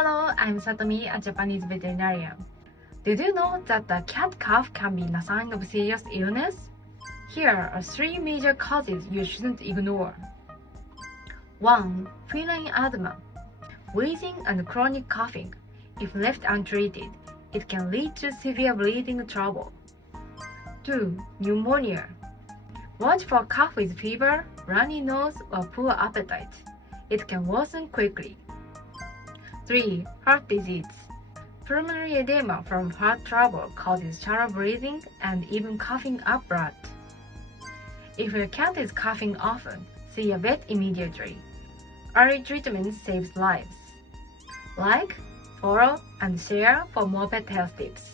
Hello, I'm Satomi, a Japanese veterinarian. Did you know that the cat cough can be a sign of serious illness? Here are 3 major causes you shouldn't ignore. 1. Feline asthma. Wheezing and chronic coughing. If left untreated, it can lead to severe breathing trouble. 2. Pneumonia. Watch for cough with fever, runny nose, or poor appetite. It can worsen quickly. 3. Heart disease. Pulmonary edema from heart trouble causes shallow breathing and even coughing up blood. If your cat is coughing often, see a vet immediately. Early treatment saves lives. Like, follow, and share for more pet health tips.